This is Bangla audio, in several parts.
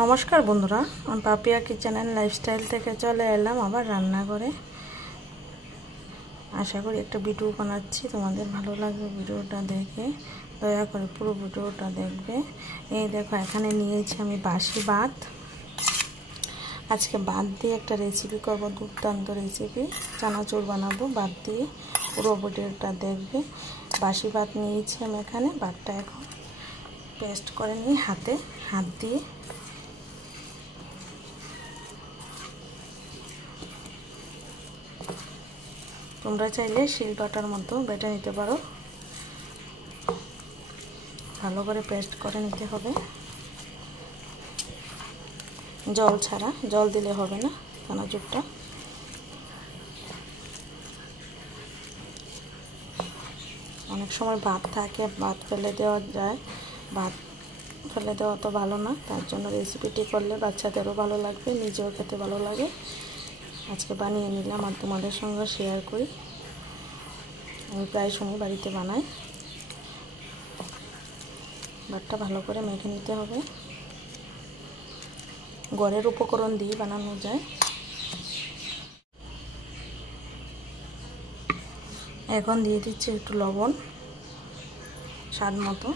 নমস্কার বন্ধুরা, আমি পাপিয়া কিচেন এন্ড লাইফস্টাইল থেকে চলে এলাম আবার রান্না করে। আশা করি একটা ভিডিও বানাচ্ছি, তোমাদের ভালো লাগবে। ভিডিওটা দেখে দয়া করে পুরো ভিডিওটা দেখবে। এই দেখো, এখানে নিয়েছি আমি বাসি ভাত। আজকে ভাত দিয়ে একটা রেসিপি করব, দুর্দান্ত রেসিপি। চানাচুর বানাবো ভাত দিয়ে, পুরো ভিডিওটা দেখবে। বাসি ভাত নিয়েছি আমি এখানে। ভাতটা এখন পেস্ট করে নিই হাত দিয়ে। তোমরা চাইলে শিলপাটার মতো বেটে নিতে পারো। ভালো করে পেস্ট করে নিতে হবে, জল ছাড়া। জল দিলে হবে না চানাচুরটা। অনেক সময় ভাত থাকে, ভাত ফেলে দেওয়া যায়। ভাত ফেলে দেওয়া তো ভালো না, তার জন্য রেসিপিটি করলে বাচ্চাদেরও ভালো লাগবে, নিজেও খেতে ভালো লাগে। আজকে বানিয়ে নিলাম আর তোমাদের সঙ্গে শেয়ার করি। আমি প্রায় সময় বাড়িতে বানাই। ভাতটা ভালো করে মেখে নিতে হবে। ঘরের উপকরণ দিয়ে বানানো যায়। এখন দিয়ে দিচ্ছি একটু লবণ স্বাদ মতো,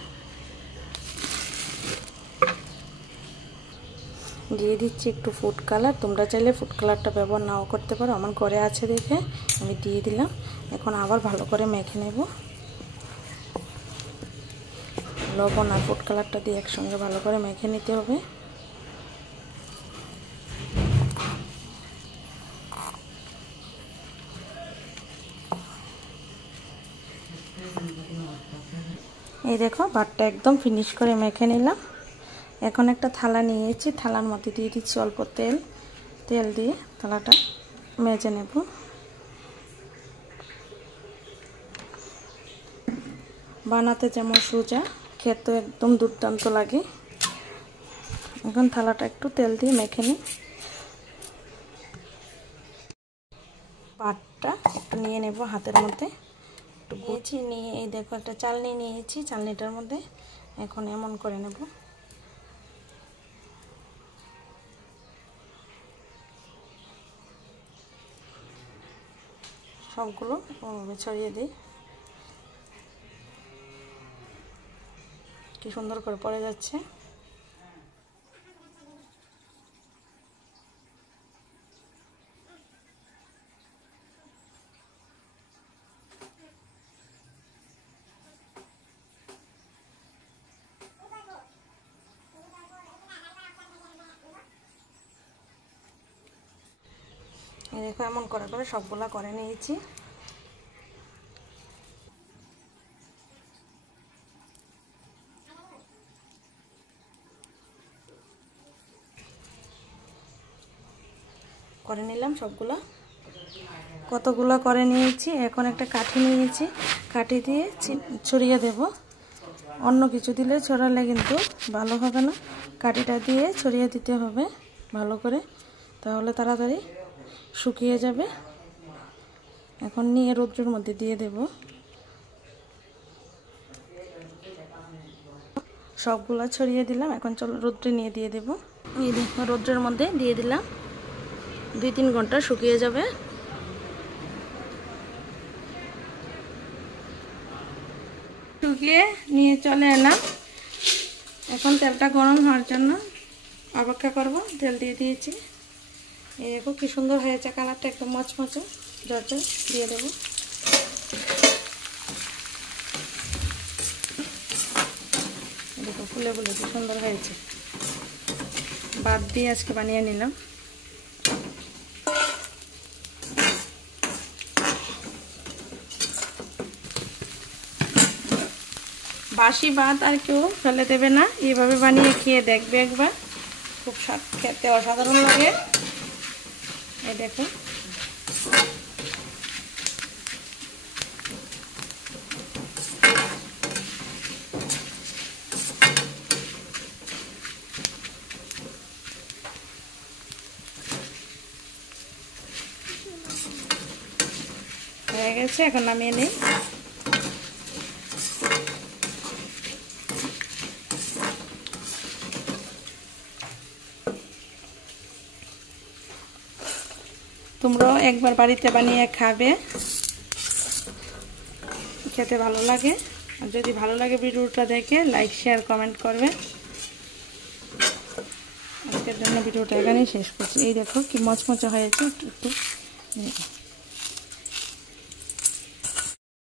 দিয়ে দিচ্ছি একটু ফুড কালার। তোমরা চাইলে ফুড কালারটা ব্যবহার নাও করতে পারো, আমার ঘরে আছে দেখে আমি দিয়ে দিলাম। এখন আবার ভালো করে মেখে নেব। লবণ আর ফুড কালারটা দিয়ে একসঙ্গে ভালো করে মেখে নিতে হবে। এই দেখো, ভাতটা একদম ফিনিশ করে মেখে নিলাম। এখন একটা থালা নিয়েছি, থালার মধ্যে দিয়ে দিচ্ছি অল্প তেল দিয়ে থালাটা মেজে নেব। বানাতে যেমন সোজা, খেতে একদম দুর্দান্ত লাগে। এখন থালাটা একটু তেল দিয়ে মেখে নিই। ভাতটা একটু নিয়ে নেব হাতের মধ্যে, একটু গুছিয়ে নিয়ে। এই দেখো, একটা চালনি নিয়েছি, চালনিটার মধ্যে এখন এমন করে নেব। সবগুলো ছড়িয়ে দিই। কি সুন্দর করে পড়ে যাচ্ছে। এই দেখো, এমন করে করে সবগুলা করে নিয়েছি। করে নিলাম সবগুলা, কতগুলো করে নিয়েছি। এখন একটা কাঠি নিয়েছি, কাঠি দিয়ে ছড়িয়ে দেব। অন্য কিছু দিলে ছড়ালে কিন্তু ভালো হবে না, কাঠিটা দিয়ে ছড়িয়ে দিতে হবে ভালো করে, তাহলে তাড়াতাড়ি শুকিয়ে যাবে। এখন নিয়ে রৌদ্রের মধ্যে দিয়ে দেব। সবগুলা ছড়িয়ে দিলাম। এখন চলো রৌদ্রে নিয়ে দিয়ে দেব। এই দেখো, রৌদ্রের মধ্যে দিয়ে দিলাম। 2-3 ঘন্টা শুকিয়ে যাবে। শুকিয়ে নিয়ে চলে এলাম। এখন তেলটা গরম হওয়ার জন্য অপেক্ষা করব। তেল দিয়ে দিয়েছি। এই দেখো কি সুন্দর হয়েছে, কালারটা একদম মচমচে ঝরঝর। দিয়ে দেব। দেখো ফুলে ফুলে কি সুন্দর হয়েছে। ভাত দিয়ে আজকে বানিয়ে নিলাম। বাসি ভাত আর কেউ ফেলে দেবে না, এইভাবে বানিয়ে খেয়ে দেখবে একবার। খুব স্বাদ, খেতে অসাধারণ লাগে। এই দেখো, হয়ে গেছে। এখন নামিয়ে নিই। তোমরাও একবার বাড়িতে বানিয়ে খাবে, খেতে ভালো লাগে। আর যদি ভালো লাগে ভিডিওটা দেখে লাইক শেয়ার কমেন্ট করবে। আজকের জন্য ভিডিওটা এখানেই শেষ করছি। এই দেখো কি মচমচে হয়েছে একটু একটু।